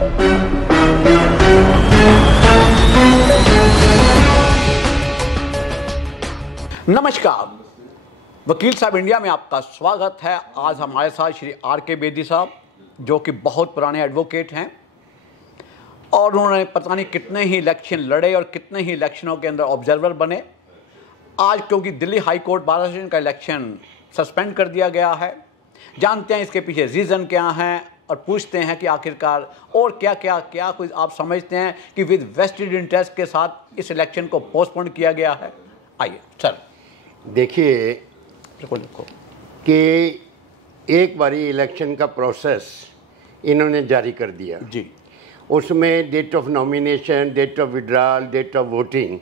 नमस्कार, वकील साहब इंडिया में आपका स्वागत है। आज हमारे साथ श्री R.K. बेदी साहब, जो कि बहुत पुराने एडवोकेट हैं और उन्होंने पता नहीं कितने ही इलेक्शन लड़े और कितने ही इलेक्शनों के अंदर ऑब्जर्वर बने। आज क्योंकि Delhi high court bar association का इलेक्शन सस्पेंड कर दिया गया है, जानते हैं इसके पीछे रीज़न क्या हैं और पूछते हैं कि आखिरकार और क्या कुछ आप समझते हैं कि विद वेस्टेड इंटरेस्ट के साथ इस इलेक्शन को पोस्टपोन किया गया है। आइए सर। देखिए कि एक बारी इलेक्शन का प्रोसेस इन्होंने जारी कर दिया जी, उसमें date of nomination, date of withdrawal, date of voting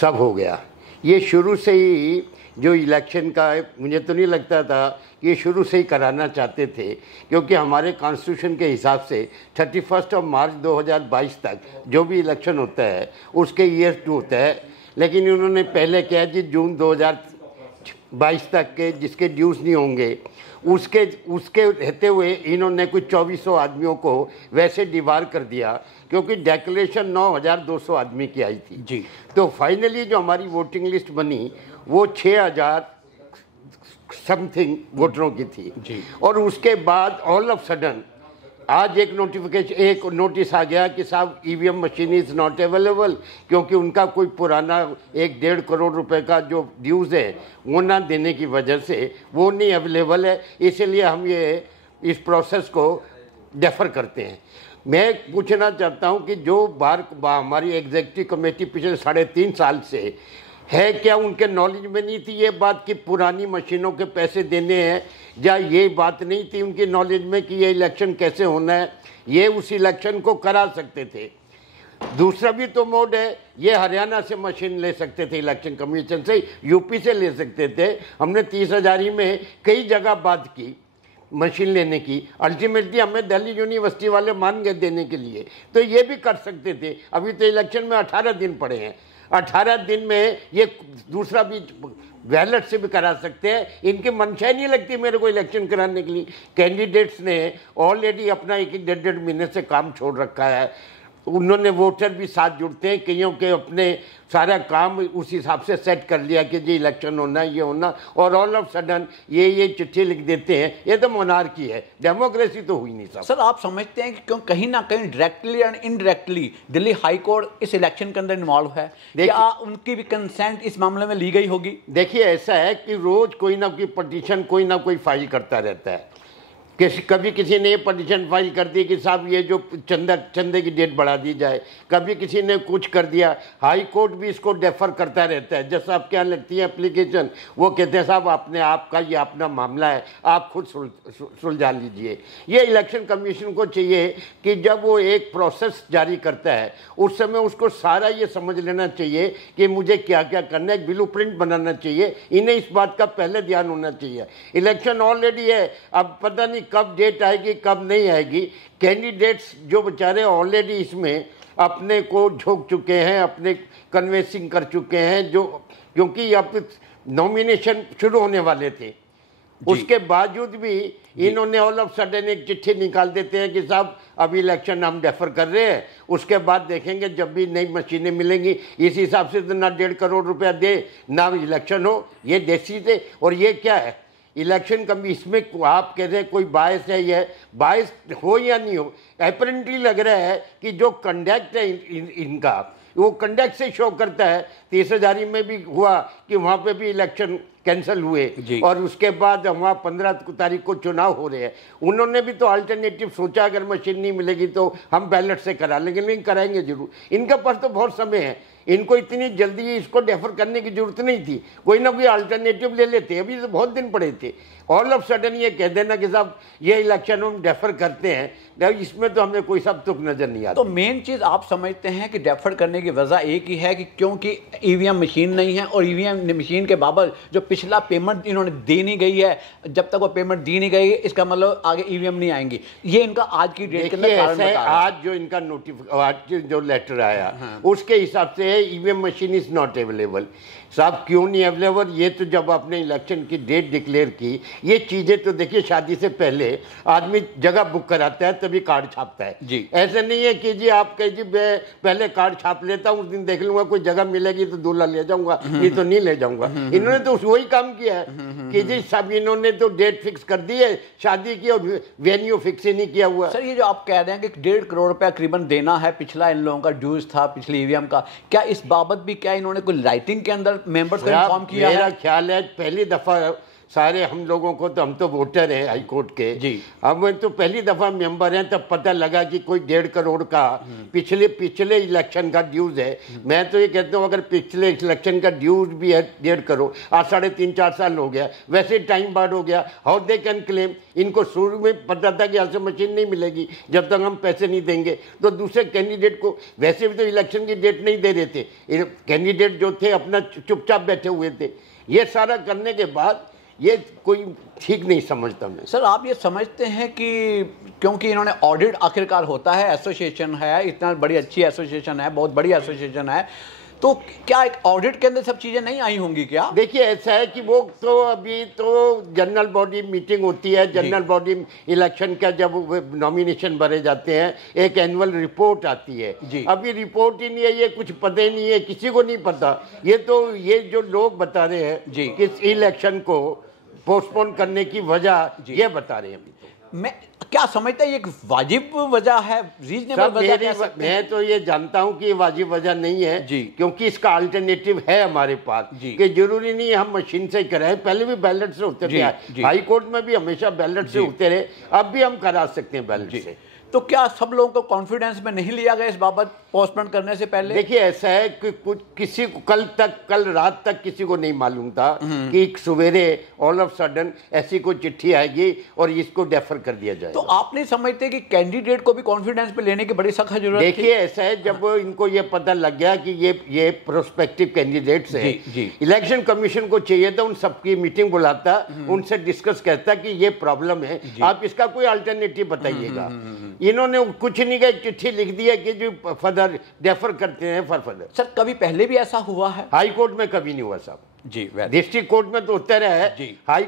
सब हो गया। ये शुरू से ही जो इलेक्शन का है, मुझे तो नहीं लगता था कि ये शुरू से ही कराना चाहते थे, क्योंकि हमारे कॉन्स्टिट्यूशन के हिसाब से 31 मार्च 2022 तक जो भी इलेक्शन होता है उसके ईयर 2 होता है। लेकिन उन्होंने पहले किया जी जून 2022 तक के जिसके ड्यूज नहीं होंगे उसके रहते हुए इन्होंने कुछ 2400 आदमियों को वैसे डिबार कर दिया, क्योंकि डेक्लेरेशन 9200 आदमी की आई थी जी। तो फाइनली जो हमारी वोटिंग लिस्ट बनी वो 6000 समथिंग वोटरों की थी जी। और उसके बाद ऑल ऑफ सडन आज एक नोटिस आ गया कि साहब EVM machine is not available, क्योंकि उनका कोई पुराना 1-1.5 करोड़ रुपए का जो ड्यूज़ है वो ना देने की वजह से वो नहीं अवेलेबल है, इसलिए हम ये इस प्रोसेस को डेफर करते हैं। मैं पूछना चाहता हूं कि जो हमारी एग्जीक्यूटिव कमेटी पिछले 3.5 साल से है, क्या उनके नॉलेज में नहीं थी ये बात कि पुरानी मशीनों के पैसे देने हैं, या ये बात नहीं थी उनकी नॉलेज में कि ये इलेक्शन कैसे होना है, ये उस इलेक्शन को करा सकते थे। दूसरा भी तो मोड है, ये हरियाणा से मशीन ले सकते थे, इलेक्शन कमीशन से, यूपी से ले सकते थे। हमने 30,000 ही में कई जगह बात की मशीन लेने की, अल्टीमेटली हमें दिल्ली यूनिवर्सिटी वाले मान गए देने के लिए, तो ये भी कर सकते थे। अभी तो इलेक्शन में 18 दिन पड़े हैं, 18 दिन में ये दूसरा भी बैलेट से भी करा सकते हैं। इनकी मंशा नहीं लगती मेरे को इलेक्शन कराने के लिए। कैंडिडेट्स ने ऑलरेडी अपना 1-1.5 महीने से काम छोड़ रखा है, उन्होंने वोटर भी साथ जुड़ते हैं, कईयों के अपने सारा काम उस हिसाब से सेट कर लिया कि जी इलेक्शन होना ये होना, और ऑल ऑफ सडन ये चिट्ठी लिख देते हैं। ये तो मोनार्की है, डेमोक्रेसी तो हुई नहीं सब। सर आप समझते हैं कि क्यों कहीं ना कहीं directly and indirectly Delhi high court इस इलेक्शन के अंदर इन्वॉल्व है? क्या उनकी भी कंसेंट इस मामले में ली गई होगी? देखिए ऐसा है कि रोज कोई ना कोई पटिशन कोई ना कोई फाइल करता रहता है। कभी किसी ने ये पटिशन फाइल कर दी कि साहब ये जो चंदे की डेट बढ़ा दी जाए, कभी किसी ने कुछ कर दिया। हाई कोर्ट भी इसको डेफर करता रहता है। जैसा आप क्या लगती है एप्लीकेशन, वो कहते हैं साहब आपका ये अपना मामला है, आप खुद सुलझा लीजिए। ये इलेक्शन कमीशन को चाहिए कि जब वो एक प्रोसेस जारी करता है उस समय उसको सारा ये समझ लेना चाहिए कि मुझे क्या क्या करना है, ब्लूप्रिंट बनाना चाहिए। इन्हें इस बात का पहले ध्यान होना चाहिए। इलेक्शन ऑलरेडी है, अब पता नहीं कब डेट आएगी कब नहीं आएगी। कैंडिडेट्स जो बेचारे ऑलरेडी इसमें अपने को झोंक चुके हैं, अपने कन्वेंसिंग कर चुके हैं, जो क्योंकि अब नॉमिनेशन शुरू होने वाले थे, उसके बावजूद भी इन्होंने ऑल ऑफ सडन एक चिट्ठी निकाल देते हैं कि साहब अभी इलेक्शन हम डेफर कर रहे हैं, उसके बाद देखेंगे जब भी नई मशीनें मिलेंगी। इस हिसाब से तो ना 1.5 करोड़ रुपया दे ना इलेक्शन हो, ये देसी थे। और ये क्या है इलेक्शन कभी इसमें आप कह रहे हैं कोई बायस है, ये बायस हो या नहीं हो, अपेरेंटली लग रहा है कि जो कंडक्ट है इनका वो कंडक्ट से शो करता है। 30,000 में भी हुआ कि वहाँ पे भी इलेक्शन कैंसिल हुए और उसके बाद वहाँ 15 तारीख को चुनाव हो रहे हैं। उन्होंने भी तो अल्टरनेटिव सोचा अगर मशीन नहीं मिलेगी तो हम बैलेट से करा लेंगे, लेकिन कराएंगे जरूर। इनके पास तो बहुत समय है, इनको इतनी जल्दी इसको डेफर करने की जरूरत नहीं थी, कोई ना कोई अल्टरनेटिव ले लेते। अभी तो बहुत दिन पड़े थे, ऑल ऑफ सडन ये कह देना कि साहब ये इलेक्शन हम डेफर करते हैं, इसमें तो हमें कोई सब तुक नजर नहीं आता। तो मेन चीज आप समझते हैं कि डेफर करने की वजह एक ही है कि क्योंकि ईवीएम मशीन नहीं है और ईवीएम मशीन के बाबत जो पिछला पेमेंट इन्होंने दी नहीं गई है, जब तक वो पेमेंट दी नहीं गई इसका मतलब आगे ईवीएम नहीं आएंगी। ये इनका आज की डेट के अंदर कारण बता रहा है। आज जो इनका आज जो लेटर आया उसके हिसाब से EVM machine is not available. साहब क्यों नहीं अवेलेबल? ये तो जब आपने इलेक्शन की डेट डिक्लेयर की, ये चीजें तो देखिए शादी से पहले आदमी जगह बुक कराता है तभी कार्ड छापता है जी। ऐसे नहीं है कि जी आप कहे जी मैं पहले कार्ड छाप लेता हूँ, उस दिन देख लूंगा कोई जगह मिलेगी तो दूल्हा ले जाऊंगा, ये तो नहीं ले जाऊंगा। इन्होंने तो वही काम किया है कि जी सब इन्होंने तो डेट फिक्स कर दी है शादी की और वेन्यू फिक्स ही नहीं किया हुआ। सर ये जो आप कह रहे हैं कि 1.5 करोड़ रुपया करीबन देना है, पिछला इन लोगों का ड्यूज था पिछली ईवीएम का, क्या इस बाबत भी क्या इन्होंने कोई राइटिंग के अंदर मेंबर्स को इन्फॉर्म किया है? मेरा ख्याल है पहली दफा सारे हम लोगों को, तो हम तो वोटर हैं हाई कोर्ट के जी, हम तो पहली दफा मेंबर हैं, तब पता लगा कि कोई 1.5 करोड़ का पिछले इलेक्शन का ड्यूज है। मैं तो ये कहता हूँ अगर पिछले इलेक्शन का ड्यूज भी है 1.5 करोड़, आज 3.5-4 साल हो गया, वैसे टाइम बाद हो गया, हाउ दे कैन क्लेम? इनको शुरू में पता था कि यहाँ से मशीन नहीं मिलेगी जब तक हम पैसे नहीं देंगे, तो दूसरे कैंडिडेट को वैसे भी तो इलेक्शन की डेट नहीं दे रहे थे, कैंडिडेट जो थे अपना चुपचाप बैठे हुए थे। ये सारा करने के बाद ये कोई ठीक नहीं समझता मैं। सर आप ये समझते हैं कि क्योंकि इन्होंने ऑडिट आखिरकार होता है, एसोसिएशन है, इतना बड़ी अच्छी एसोसिएशन है, बहुत बड़ी एसोसिएशन है, तो क्या एक ऑडिट के अंदर सब चीजें नहीं आई होंगी क्या? देखिए ऐसा है कि वो तो अभी तो जनरल बॉडी मीटिंग होती है, जनरल बॉडी इलेक्शन का जब नॉमिनेशन भरे जाते हैं एक एनुअल रिपोर्ट आती है, अभी रिपोर्ट ही नहीं है, ये कुछ पता ही नहीं है, किसी को नहीं पता। ये तो ये जो लोग बता रहे हैं कि इस इलेक्शन को पोस्टपोन करने की वजह ये बता रहे हैं। अभी तो मैं क्या समझता है ये एक वाजिब वजह है, रीजनेबल वजह कह सकते हैं? मैं तो ये जानता हूं कि ये वाजिब वजह नहीं है जी, क्योंकि इसका अल्टरनेटिव है हमारे पास कि जरूरी नहीं है हम मशीन से कराएं, पहले भी बैलेट से होते थे, हाई कोर्ट में भी हमेशा बैलेट से होते रहे, अब भी हम करा सकते हैं बैलेट से। तो क्या सब लोगों को कॉन्फिडेंस में नहीं लिया गया इस बाबत पोस्टपोन करने से पहले? देखिए ऐसा है कि कुछ किसी को कल रात तक किसी को नहीं मालूम था कि सवेरे ऑल ऑफ सडन ऐसी कोई चिट्ठी आएगी और इसको डेफर कर दिया जाएगा। तो आप नहीं समझते कि कैंडिडेट को भी कॉन्फिडेंस पे लेने की बड़ी सख्त जरूरत थी? देखिए ऐसा है जब इनको ये पता लग गया कि ये प्रोस्पेक्टिव कैंडिडेट्स है, इलेक्शन कमीशन को चाहिए था उन सबकी मीटिंग बुलाता, उनसे डिस्कस करता कि ये प्रॉब्लम है, आप इसका कोई अल्टरनेटिव बताइएगा। इन्होंने कुछ नहीं कहा, चिट्ठी लिख दी है कि जो फर्दर डेफर करते हैं फर्दर। सर कभी पहले भी ऐसा हुआ है? हाई कोर्ट में कभी नहीं हुआ साहब जी, डिस्ट्रिक्ट कोर्ट में तो होता रहा है हाई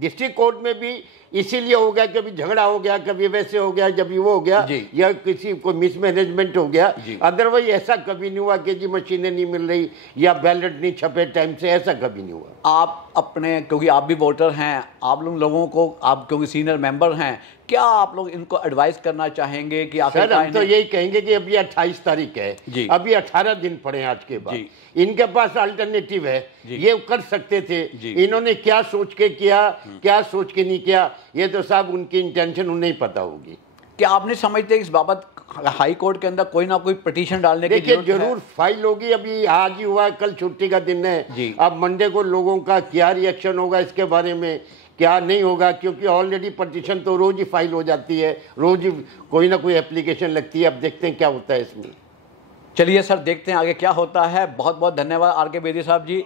डिस्ट्रिक्ट कोर्ट में भी इसीलिए हो गया, कभी झगड़ा हो गया, कभी वैसे हो गया, जब वो हो गया या किसी को मिसमैनेजमेंट हो गया, अदरवाइज ऐसा कभी नहीं हुआ कि जी मशीनें नहीं मिल रही या बैलेट नहीं छपे टाइम से, ऐसा कभी नहीं हुआ। आप अपने, क्योंकि आप भी वोटर हैं, आप लोगों को, आप क्योंकि सीनियर मेंबर हैं, क्या आप लोग इनको एडवाइस करना चाहेंगे कि सर हम तो यही कहेंगे कि अभी 28 तारीख है, अभी 18 दिन पड़े आज के बाद, इनके पास अल्टरनेटिव है, ये कर सकते थे, इन्होंने क्या सोच के किया क्या सोच के नहीं किया, ये तो साहब उनकी इंटेंशन उन्हें ही पता होगी। क्या आप नहीं समझते इस बाबत हाई कोर्ट के अंदर कोई ना कोई पिटीशन डालने की जरूरत है? जरूर फाइल होगी, अभी आज ही हुआ, कल छुट्टी का दिन है, अब मंडे को लोगों का क्या रिएक्शन होगा इसके बारे में, क्या नहीं होगा, क्योंकि ऑलरेडी पटिशन तो रोज ही फाइल हो जाती है, रोज ही कोई ना कोई एप्लीकेशन लगती है, अब देखते हैं क्या होता है इसमें। चलिए सर देखते हैं आगे क्या होता है। बहुत बहुत धन्यवाद आर के बेदी साहब जी।